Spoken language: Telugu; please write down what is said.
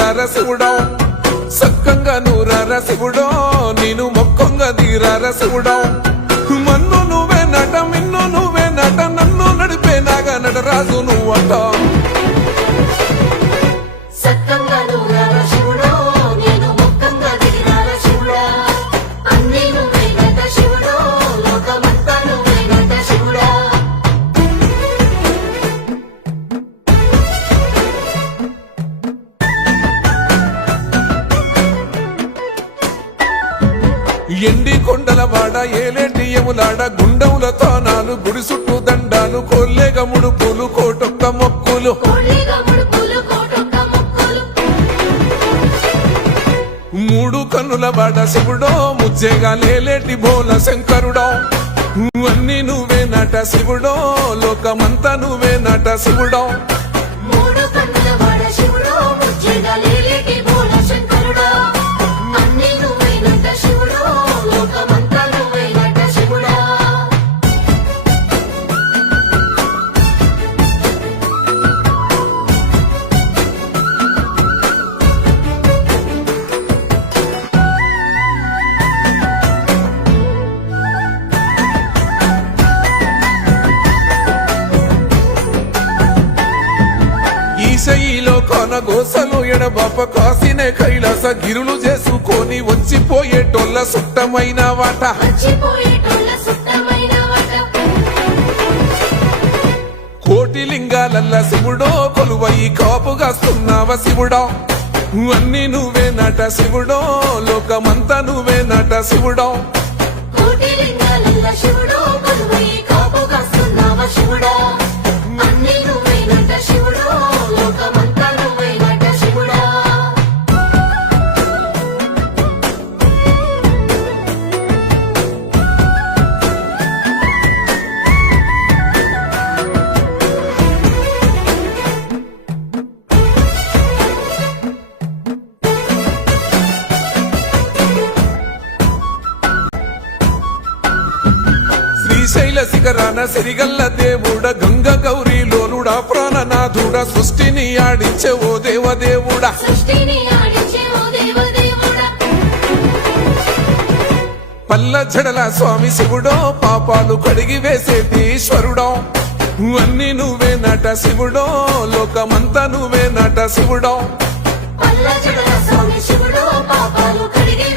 తీరార శివుడో సక్కంగా నూరార శివుడో నేను మొక్కంగా తీరార శివుడో మన్ను నువ్వే నట మిన్ను నువ్వే నట నన్ను నడిపే నాగా నటరాజు నువ్వంట ఎండి కొండల వాడ ఏలేటి యములాడ గుండముల తానాలు గుడి చుట్టూ దండాలు కోల్లేగ ముడుపులు కోటొక్క మొక్కులు మూడు కన్నుల వాడ శివుడో ముజ్జేగా లేలేటి బోల శంకరుడో అన్ని నువ్వే నట శివుడో లోకమంతా నువ్వే నట శివుడో ఈశయిలో కొన గోసలు ఎడబాప కాసినే కైలాస గిరులు చేసుకొని వచ్చిపోయేటోళ్ళ సుట్టమైన వాట కోటి లింగాలల్ల శివుడో కొలువయి కాపుగాస్తున్నావ శివుడో అన్ని నువ్వే నట శివుడో లోకమంతా నువ్వే నట శివుడో శ్రీశైల శిఖరాన సిరిగల్ల దేవుడ గంగ గౌరీ లోలుడా ప్రాణనాథుడ సృష్టిని ఆడించే ఓ దేవదేవుడా పల్ల జడల స్వామి శివుడో పాపాలు కడిగి వేసేటి ఈశ్వరుడో అన్ని నువ్వే నట శివుడో లోకమంతా నువ్వే నట శివుడో పల్ల జడల స్వామి శివుడో పాపాలు కడిగి